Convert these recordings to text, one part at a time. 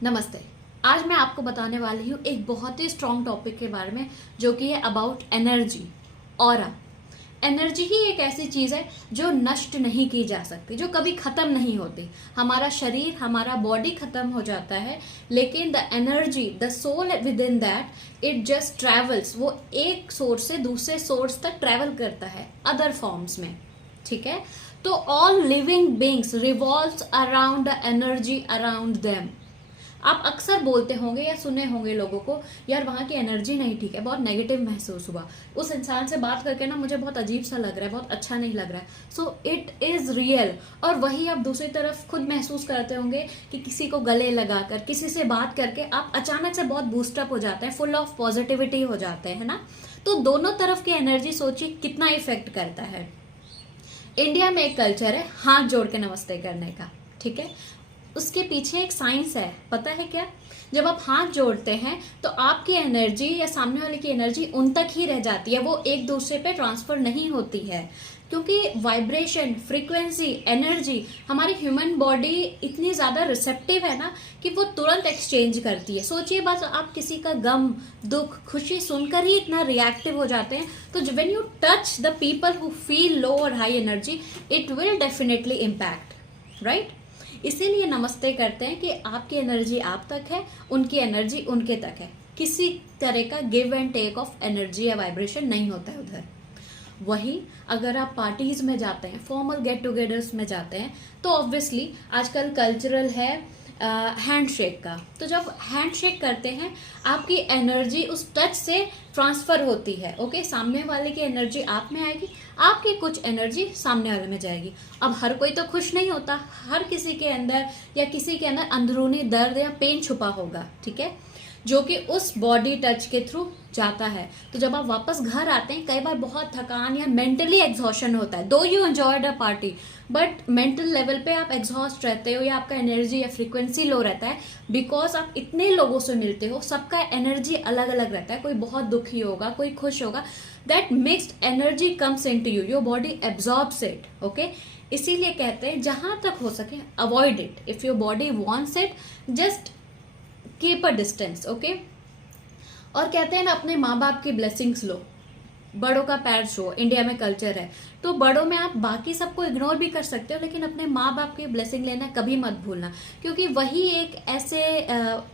नमस्ते। आज मैं आपको बताने वाली हूँ एक बहुत ही स्ट्रॉन्ग टॉपिक के बारे में, जो कि है अबाउट एनर्जी। ऑरा। एनर्जी ही एक ऐसी चीज है जो नष्ट नहीं की जा सकती, जो कभी खत्म नहीं होती। हमारा शरीर, हमारा बॉडी खत्म हो जाता है, लेकिन the energy, the soul within that it, just जस्ट ट्रेवल्स। वो एक सोर्स से दूसरे सोर्स तक ट्रेवल करता है अदर फॉर्म्स में। ठीक है, तो all living beings revolves around the energy around them. आप अक्सर बोलते होंगे या सुने होंगे लोगों को, यार वहां की एनर्जी नहीं ठीक है, बहुत नेगेटिव महसूस हुआ, उस इंसान से बात करके ना मुझे बहुत अजीब सा लग रहा है, बहुत अच्छा नहीं लग रहा है। So it is real. और वही आप दूसरी तरफ खुद महसूस करते होंगे कि किसी को गले लगाकर, किसी से बात करके आप अचानक से बहुत बूस्टअप हो जाते हैं, फुल ऑफ पॉजिटिविटी हो जाते हैं, है ना। तो दोनों तरफ की एनर्जी सोचिए कितना इफेक्ट करता है। इंडिया में एक कल्चर है हाथ जोड़ के नमस्ते करने का। ठीक है, उसके पीछे एक साइंस है, पता है क्या? जब आप हाथ जोड़ते हैं तो आपकी एनर्जी या सामने वाले की एनर्जी उन तक ही रह जाती है, वो एक दूसरे पे ट्रांसफर नहीं होती है, क्योंकि वाइब्रेशन, फ्रीक्वेंसी, एनर्जी, हमारी ह्यूमन बॉडी इतनी ज्यादा रिसेप्टिव है ना कि वो तुरंत एक्सचेंज करती है। सोचिए बस, आप किसी का गम, दुख, खुशी सुनकर ही इतना रिएक्टिव हो जाते हैं, तो when you touch the people who feel low और high energy, it will definitely impact, right. इसीलिए नमस्ते करते हैं कि आपकी एनर्जी आप तक है, उनकी एनर्जी उनके तक है। किसी तरह का give and take of energy या वाइब्रेशन नहीं होता है उधर। वही अगर आप पार्टीज में जाते हैं, फॉर्मल गेट टुगेदर्स में जाते हैं, तो ऑब्वियसली आजकल कल्चरल है हैंडशेक का। तो जब हैंडशेक करते हैं, आपकी एनर्जी उस टच से ट्रांसफर होती है। ओके, सामने वाले की एनर्जी आप में आएगी, आपकी कुछ एनर्जी सामने वाले में जाएगी। अब हर कोई तो खुश नहीं होता, हर किसी के अंदर या किसी के अंदर अंदरूनी दर्द या पेन छुपा होगा, ठीक है, जो कि उस बॉडी टच के थ्रू जाता है। तो जब आप वापस घर आते हैं, कई बार बहुत थकान या मेंटली एग्जॉशन होता है, दो you enjoyed a party, but mental level पे आप एग्जॉस्ट रहते हो या आपका एनर्जी या फ्रीक्वेंसी लो रहता है, बिकॉज आप इतने लोगों से मिलते हो, सबका एनर्जी अलग अलग रहता है। कोई बहुत दुखी होगा, कोई खुश होगा, that mixed energy comes into you, your body absorbs it. Okay, इसीलिए कहते हैं जहां तक हो सके avoid it. If your body wants it, just keep a distance. Okay, और कहते हैं ना, अपने माँ बाप की ब्लेसिंग्स लो, बड़ों का पैर छो। इंडिया में कल्चर है, तो बड़ों में आप बाकी सबको इग्नोर भी कर सकते हो, लेकिन अपने माँ बाप की ब्लेसिंग लेना कभी मत भूलना, क्योंकि वही एक ऐसे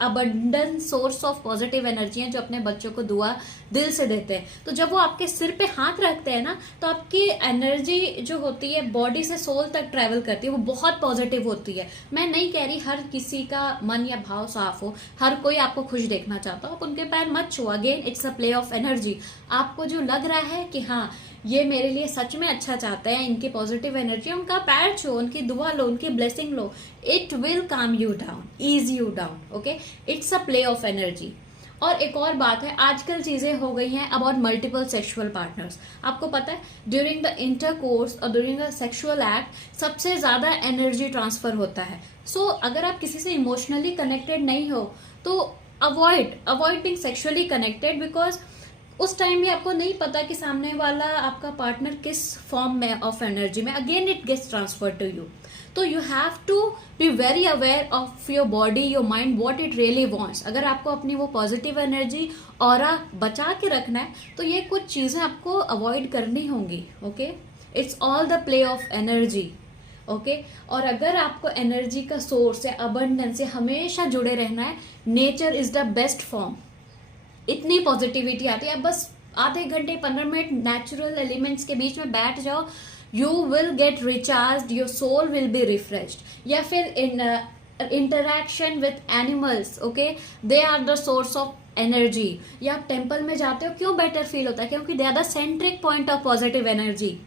abundant source of positive energy है जो अपने बच्चों को दुआ दिल से देते हैं। तो जब वो आपके सिर पे हाथ रखते हैं ना, तो आपकी एनर्जी जो होती है बॉडी से सोल तक ट्रेवल करती है, वो बहुत पॉजिटिव होती है। मैं नहीं कह रही हर किसी का मन या भाव साफ हो, हर कोई आपको खुश देखना चाहता हो, आप उनके पैर मत छो। Again it's a play of energy. आपको जो लग रहा है कि हाँ ये मेरे लिए सच में अच्छा चाहते हैं, इनकी पॉजिटिव एनर्जी, उनका पैर छो, उनकी दुआ लो, उनकी ब्लेसिंग लो, it will calm you down, ease you down. Okay, it's a play of energy. और एक और बात है, आजकल चीजें हो गई हैं अबाउट मल्टीपल सेक्सुअल पार्टनर्स। आपको पता है ड्यूरिंग द इंटरकोर्स और ड्यूरिंग द सेक्सुअल एक्ट सबसे ज्यादा एनर्जी ट्रांसफर होता है। सो अगर आप किसी से इमोशनली कनेक्टेड नहीं हो, तो avoid being sexually connected, because उस टाइम भी आपको नहीं पता कि सामने वाला आपका पार्टनर किस फॉर्म में ऑफ एनर्जी में, again it gets transfer to you. तो you have to be very aware of your body, your mind, what it really wants. अगर आपको अपनी वो पॉजिटिव एनर्जी ऑरा बचा के रखना है, तो ये कुछ चीजें आपको अवॉइड करनी होंगी। Okay, it's all the play of energy. Okay, और अगर आपको एनर्जी का सोर्स है, अबंडेंस से हमेशा जुड़े रहना है, nature is the best form. इतनी पॉजिटिविटी आती है, बस आधे घंटे 15 मिनट नेचुरल एलिमेंट्स के बीच में बैठ जाओ, you will get recharge, your soul will be refreshed. या फिर in interaction with animals, okay, they are the source of energy. या आप टेम्पल में जाते हो, क्यों बेटर फील होता है? क्योंकि they are the centric point of positive energy.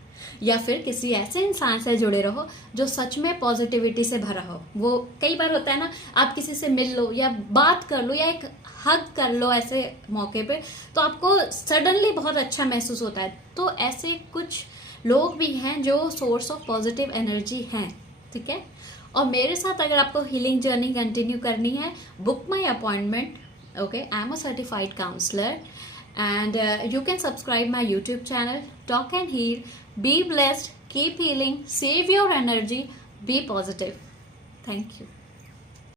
या फिर किसी ऐसे इंसान से जुड़े रहो जो सच में पॉजिटिविटी से भरा हो। वो कई बार होता है ना, आप किसी से मिल लो या बात कर लो या एक हग कर लो ऐसे मौके पे, तो आपको सडनली बहुत अच्छा महसूस होता है। तो ऐसे कुछ लोग भी हैं जो सोर्स ऑफ पॉजिटिव एनर्जी हैं, ठीक है। और मेरे साथ अगर आपको हीलिंग जर्नी कंटिन्यू करनी है, book my appointment. Okay, I am a certified counsellor and you can subscribe my YouTube channel, Talk and Heal. Be blessed, keep healing, save your energy, be positive. Thank you.